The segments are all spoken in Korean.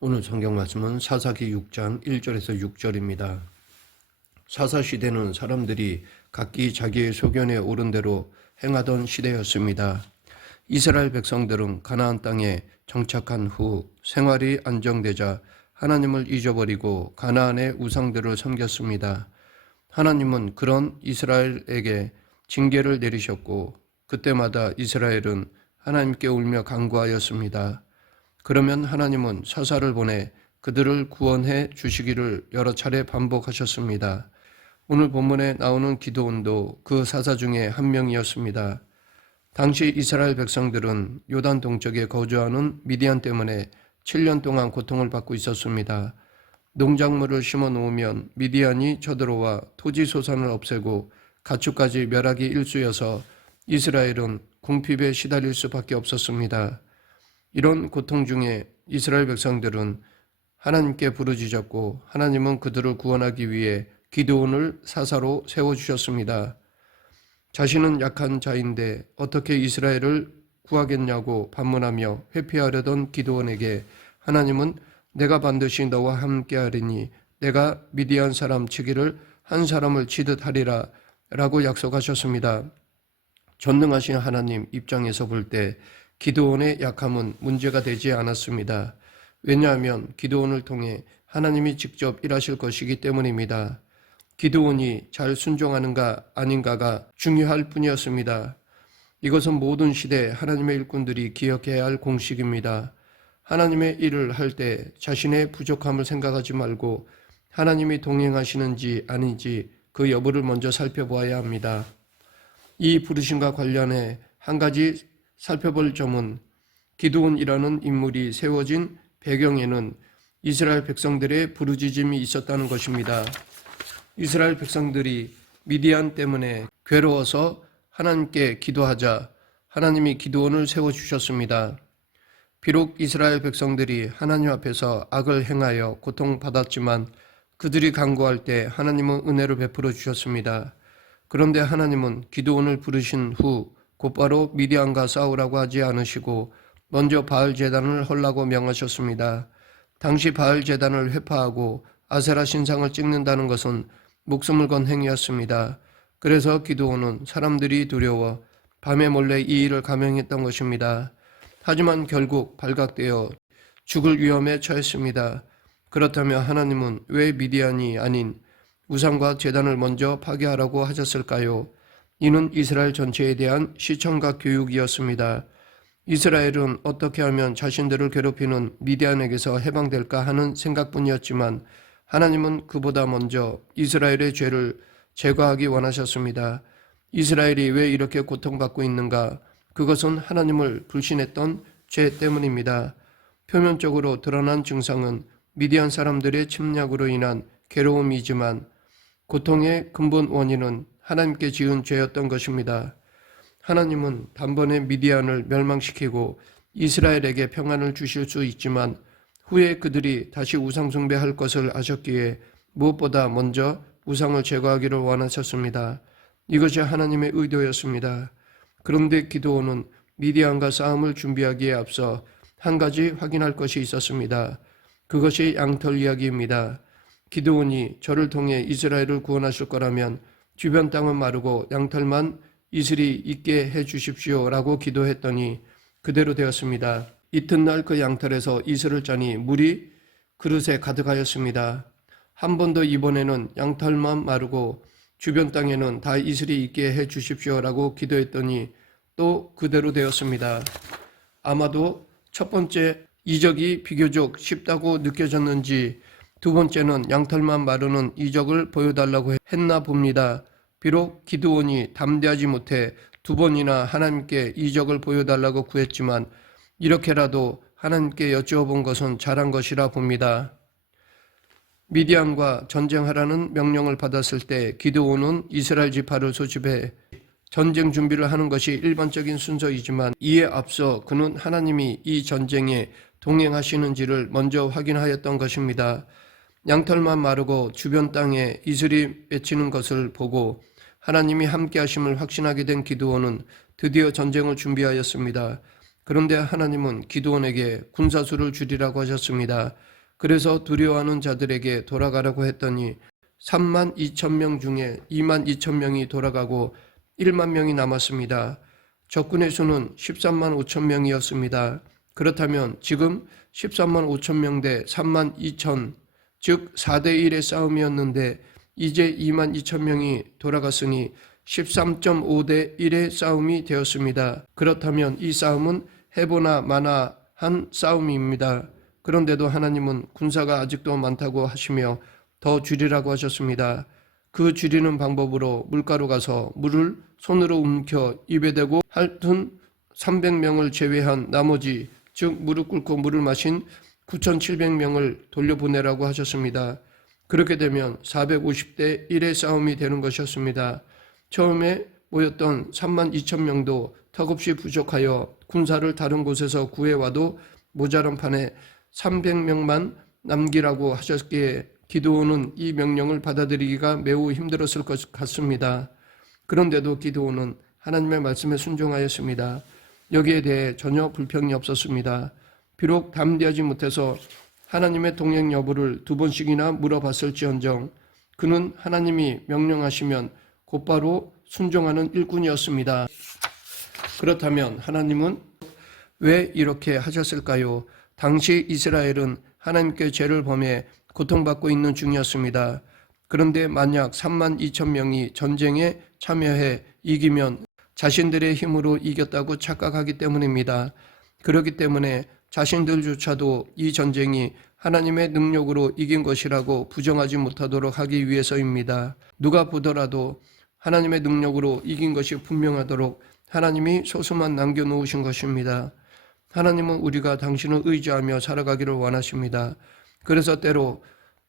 오늘 성경 말씀은 사사기 6장 1절에서 6절입니다. 사사 시대는 사람들이 각기 자기의 소견에 오른 대로 행하던 시대였습니다. 이스라엘 백성들은 가나안 땅에 정착한 후 생활이 안정되자 하나님을 잊어버리고 가나안의 우상들을 섬겼습니다. 하나님은 그런 이스라엘에게 징계를 내리셨고 그때마다 이스라엘은 하나님께 울며 간구하였습니다. 그러면 하나님은 사사를 보내 그들을 구원해 주시기를 여러 차례 반복하셨습니다. 오늘 본문에 나오는 기드온도 그 사사 중에 한 명이었습니다. 당시 이스라엘 백성들은 요단 동쪽에 거주하는 미디안 때문에 7년 동안 고통을 받고 있었습니다. 농작물을 심어 놓으면 미디안이 쳐들어와 토지 소산을 없애고 가축까지 멸하기 일쑤여서 이스라엘은 궁핍에 시달릴 수밖에 없었습니다. 이런 고통 중에 이스라엘 백성들은 하나님께 부르짖었고 하나님은 그들을 구원하기 위해 기드온을 사사로 세워주셨습니다. 자신은 약한 자인데 어떻게 이스라엘을 구하겠냐고 반문하며 회피하려던 기드온에게 하나님은 내가 반드시 너와 함께하리니 내가 미디안 사람 치기를 한 사람을 치듯 하리라 라고 약속하셨습니다. 전능하신 하나님 입장에서 볼 때 기드온의 약함은 문제가 되지 않았습니다. 왜냐하면 기드온을 통해 하나님이 직접 일하실 것이기 때문입니다. 기드온이 잘 순종하는가 아닌가가 중요할 뿐이었습니다. 이것은 모든 시대 하나님의 일꾼들이 기억해야 할 공식입니다. 하나님의 일을 할 때 자신의 부족함을 생각하지 말고 하나님이 동행하시는지 아닌지 그 여부를 먼저 살펴보아야 합니다. 이 부르심과 관련해 한 가지 살펴볼 점은 기드온이라는 인물이 세워진 배경에는 이스라엘 백성들의 부르짖음이 있었다는 것입니다. 이스라엘 백성들이 미디안 때문에 괴로워서 하나님께 기도하자 하나님이 기드온을 세워주셨습니다. 비록 이스라엘 백성들이 하나님 앞에서 악을 행하여 고통받았지만 그들이 간구할 때 하나님은 은혜를 베풀어 주셨습니다. 그런데 하나님은 기드온을 부르신 후 곧바로 미디안과 싸우라고 하지 않으시고 먼저 바알 제단을 헐라고 명하셨습니다. 당시 바알 제단을 회파하고 아세라 신상을 찍는다는 것은 목숨을 건 행위였습니다. 그래서 기드온은 사람들이 두려워 밤에 몰래 이 일을 감행했던 것입니다. 하지만 결국 발각되어 죽을 위험에 처했습니다. 그렇다면 하나님은 왜 미디안이 아닌 우상과 제단을 먼저 파괴하라고 하셨을까요? 이는 이스라엘 전체에 대한 시청각 교육이었습니다. 이스라엘은 어떻게 하면 자신들을 괴롭히는 미디안에게서 해방될까 하는 생각뿐이었지만 하나님은 그보다 먼저 이스라엘의 죄를 제거하기 원하셨습니다. 이스라엘이 왜 이렇게 고통받고 있는가? 그것은 하나님을 불신했던 죄 때문입니다. 표면적으로 드러난 증상은 미디안 사람들의 침략으로 인한 괴로움이지만 고통의 근본 원인은 하나님께 지은 죄였던 것입니다. 하나님은 단번에 미디안을 멸망시키고 이스라엘에게 평안을 주실 수 있지만 후에 그들이 다시 우상 숭배할 것을 아셨기에 무엇보다 먼저 우상을 제거하기를 원하셨습니다. 이것이 하나님의 의도였습니다. 그런데 기드온은 미디안과 싸움을 준비하기에 앞서 한 가지 확인할 것이 있었습니다. 그것이 양털 이야기입니다. 기드온이 저를 통해 이스라엘을 구원하실 거라면 주변 땅은 마르고 양털만 이슬이 있게 해 주십시오 라고 기도했더니 그대로 되었습니다. 이튿날 그 양털에서 이슬을 짜니 물이 그릇에 가득하였습니다. 한 번 더 이번에는 양털만 마르고 주변 땅에는 다 이슬이 있게 해 주십시오 라고 기도했더니 또 그대로 되었습니다. 아마도 첫 번째 이적이 비교적 쉽다고 느껴졌는지 두 번째는 양털만 마르는 이적을 보여달라고 했나 봅니다. 비록 기드온이 담대하지 못해 두 번이나 하나님께 이적을 보여달라고 구했지만 이렇게라도 하나님께 여쭈어본 것은 잘한 것이라 봅니다. 미디안과 전쟁하라는 명령을 받았을 때 기드온은 이스라엘 지파를 소집해 전쟁 준비를 하는 것이 일반적인 순서이지만 이에 앞서 그는 하나님이 이 전쟁에 동행하시는지를 먼저 확인하였던 것입니다. 양털만 마르고 주변 땅에 이슬이 맺히는 것을 보고 하나님이 함께 하심을 확신하게 된 기드온은 드디어 전쟁을 준비하였습니다. 그런데 하나님은 기드온에게 군사수를 줄이라고 하셨습니다. 그래서 두려워하는 자들에게 돌아가라고 했더니 3만 2천 명 중에 2만 2천 명이 돌아가고 1만 명이 남았습니다. 적군의 수는 13만 5천 명이었습니다. 그렇다면 지금 13만 5천 명 대 3만 2천, 즉 4대 1의 싸움이었는데 이제 2만 2천 명이 돌아갔으니 13.5대 1의 싸움이 되었습니다. 그렇다면 이 싸움은 해보나 마나 한 싸움입니다. 그런데도 하나님은 군사가 아직도 많다고 하시며 더 줄이라고 하셨습니다. 그 줄이는 방법으로 물가로 가서 물을 손으로 움켜 입에 대고 핥은 300명을 제외한 나머지, 즉 무릎 꿇고 물을 마신 9,700명을 돌려보내라고 하셨습니다. 그렇게 되면 450대 1의 싸움이 되는 것이었습니다. 처음에 모였던 3만 2천 명도 턱없이 부족하여 군사를 다른 곳에서 구해와도 모자란 판에 300명만 남기라고 하셨기에 기드온은 이 명령을 받아들이기가 매우 힘들었을 것 같습니다. 그런데도 기드온은 하나님의 말씀에 순종하였습니다. 여기에 대해 전혀 불평이 없었습니다. 비록 담대하지 못해서 하나님의 동행 여부를 2번씩이나 물어봤을지언정 그는 하나님이 명령하시면 곧바로 순종하는 일꾼이었습니다. 그렇다면 하나님은 왜 이렇게 하셨을까요? 당시 이스라엘은 하나님께 죄를 범해 고통받고 있는 중이었습니다. 그런데 만약 3만 2천 명이 전쟁에 참여해 이기면 자신들의 힘으로 이겼다고 착각하기 때문입니다. 그렇기 때문에 자신들조차도 이 전쟁이 하나님의 능력으로 이긴 것이라고 부정하지 못하도록 하기 위해서입니다. 누가 보더라도 하나님의 능력으로 이긴 것이 분명하도록 하나님이 소수만 남겨놓으신 것입니다. 하나님은 우리가 당신을 의지하며 살아가기를 원하십니다. 그래서 때로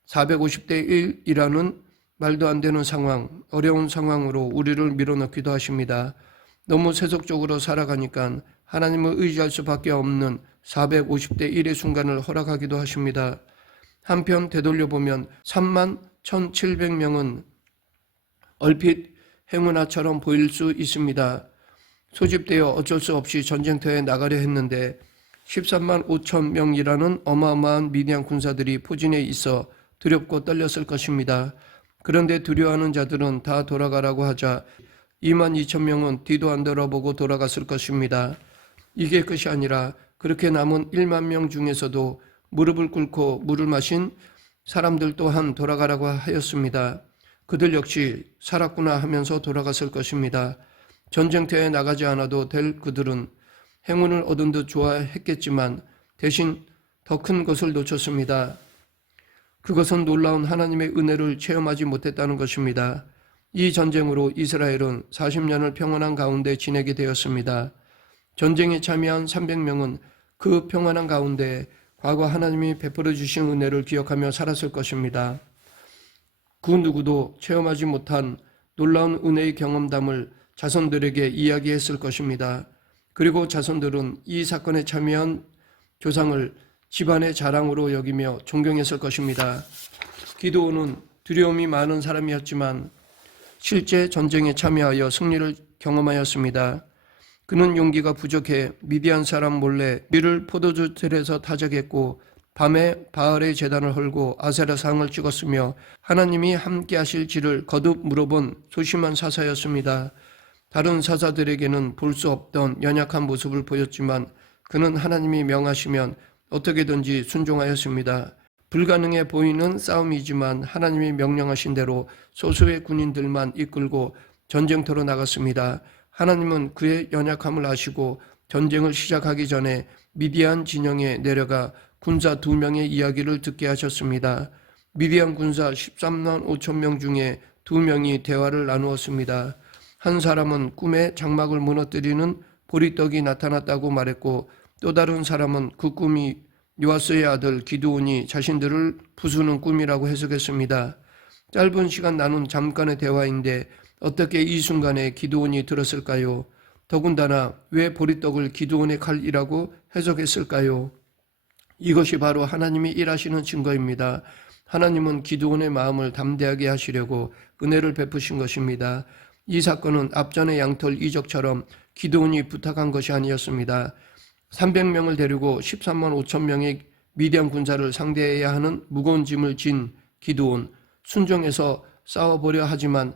450대 1이라는 말도 안 되는 상황, 어려운 상황으로 우리를 밀어넣기도 하십니다. 너무 세속적으로 살아가니까 하나님을 의지할 수밖에 없는 450대 1의 순간을 허락하기도 하십니다. 한편 되돌려보면 3만 1,700명은 얼핏 행운아처럼 보일 수 있습니다. 소집되어 어쩔 수 없이 전쟁터에 나가려 했는데 13만 5천 명이라는 어마어마한 미디안 군사들이 포진해 있어 두렵고 떨렸을 것입니다. 그런데 두려워하는 자들은 다 돌아가라고 하자 2만 2천 명은 뒤도 안 돌아보고 돌아갔을 것입니다. 이게 끝이 아니라 그렇게 남은 1만 명 중에서도 무릎을 꿇고 물을 마신 사람들 또한 돌아가라고 하였습니다. 그들 역시 살았구나 하면서 돌아갔을 것입니다. 전쟁터에 나가지 않아도 될 그들은 행운을 얻은 듯 좋아했겠지만 대신 더 큰 것을 놓쳤습니다. 그것은 놀라운 하나님의 은혜를 체험하지 못했다는 것입니다. 이 전쟁으로 이스라엘은 40년을 평안한 가운데 지내게 되었습니다. 전쟁에 참여한 300명은 그 평안한 가운데 과거 하나님이 베풀어 주신 은혜를 기억하며 살았을 것입니다. 그 누구도 체험하지 못한 놀라운 은혜의 경험담을 자손들에게 이야기했을 것입니다. 그리고 자손들은 이 사건에 참여한 조상을 집안의 자랑으로 여기며 존경했을 것입니다. 기드온은 두려움이 많은 사람이었지만 실제 전쟁에 참여하여 승리를 경험하였습니다. 그는 용기가 부족해 미디안 사람 몰래 밀을 포도주 틀에서 타작했고 밤에 바알의 제단을 헐고 아세라 상을 찍었으며 하나님이 함께 하실지를 거듭 물어본 소심한 사사였습니다. 다른 사사들에게는 볼 수 없던 연약한 모습을 보였지만 그는 하나님이 명하시면 어떻게든지 순종하였습니다. 불가능해 보이는 싸움이지만 하나님이 명령하신 대로 소수의 군인들만 이끌고 전쟁터로 나갔습니다. 하나님은 그의 연약함을 아시고 전쟁을 시작하기 전에 미디안 진영에 내려가 군사 2명의 이야기를 듣게 하셨습니다. 미디안 군사 13만 5천 명 중에 2명이 대화를 나누었습니다. 한 사람은 꿈에 장막을 무너뜨리는 보리떡이 나타났다고 말했고 또 다른 사람은 그 꿈이 요아스의 아들 기드온이 자신들을 부수는 꿈이라고 해석했습니다. 짧은 시간 나눈 잠깐의 대화인데 어떻게 이 순간에 기드온이 들었을까요? 더군다나 왜 보리떡을 기드온의 칼이라고 해석했을까요? 이것이 바로 하나님이 일하시는 증거입니다. 하나님은 기드온의 마음을 담대하게 하시려고 은혜를 베푸신 것입니다. 이 사건은 앞전의 양털 이적처럼 기드온이 부탁한 것이 아니었습니다. 300명을 데리고 13만 5천 명의 미디안 군사를 상대해야 하는 무거운 짐을 진 기드온, 순종해서 싸워보려 하지만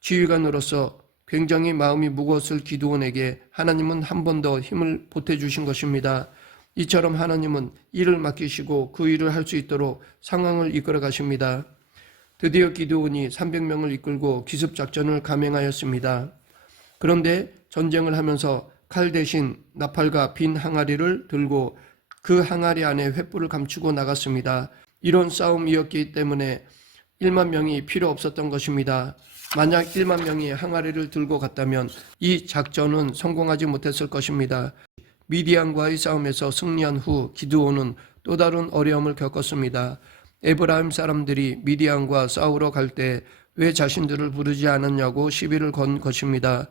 지휘관으로서 굉장히 마음이 무거웠을 기드온에게 하나님은 한 번 더 힘을 보태주신 것입니다. 이처럼 하나님은 일을 맡기시고 그 일을 할 수 있도록 상황을 이끌어 가십니다. 드디어 기드온이 300명을 이끌고 기습작전을 감행하였습니다. 그런데 전쟁을 하면서 칼 대신 나팔과 빈 항아리를 들고 그 항아리 안에 횃불을 감추고 나갔습니다. 이런 싸움이었기 때문에 1만 명이 필요 없었던 것입니다. 만약 1만 명이 항아리를 들고 갔다면 이 작전은 성공하지 못했을 것입니다. 미디안과의 싸움에서 승리한 후 기드온은 또 다른 어려움을 겪었습니다. 에브라임 사람들이 미디안과 싸우러 갈 때 왜 자신들을 부르지 않았냐고 시비를 건 것입니다.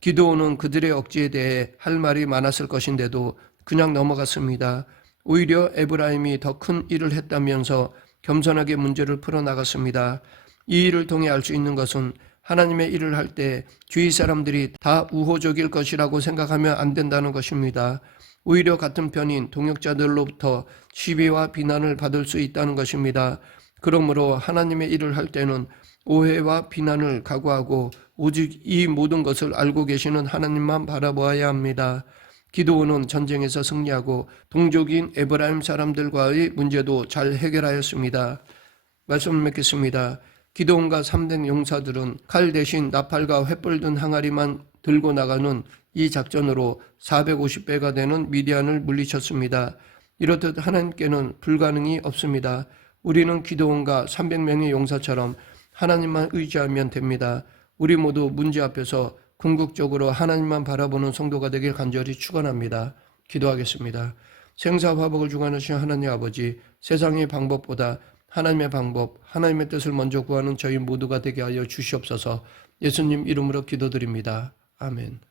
기드온은 그들의 억지에 대해 할 말이 많았을 것인데도 그냥 넘어갔습니다. 오히려 에브라임이 더 큰 일을 했다면서 겸손하게 문제를 풀어나갔습니다. 이 일을 통해 알 수 있는 것은 하나님의 일을 할 때 주위 사람들이 다 우호적일 것이라고 생각하면 안 된다는 것입니다. 오히려 같은 편인 동역자들로부터 시비와 비난을 받을 수 있다는 것입니다. 그러므로 하나님의 일을 할 때는 오해와 비난을 각오하고 오직 이 모든 것을 알고 계시는 하나님만 바라보아야 합니다. 기드온은 전쟁에서 승리하고 동족인 에브라임 사람들과의 문제도 잘 해결하였습니다. 말씀을 맺겠습니다. 기드온과 3대 용사들은 칼 대신 나팔과 횃불 든 항아리만 들고 나가는 이 작전으로 450배가 되는 미디안을 물리쳤습니다. 이렇듯 하나님께는 불가능이 없습니다. 우리는 기드온과 300명의 용사처럼 하나님만 의지하면 됩니다. 우리 모두 문제 앞에서 궁극적으로 하나님만 바라보는 성도가 되길 간절히 축원합니다. 기도하겠습니다. 생사화복을 주관하신 하나님 아버지, 세상의 방법보다 하나님의 방법, 하나님의 뜻을 먼저 구하는 저희 모두가 되게 하여 주시옵소서. 예수님 이름으로 기도드립니다. 아멘.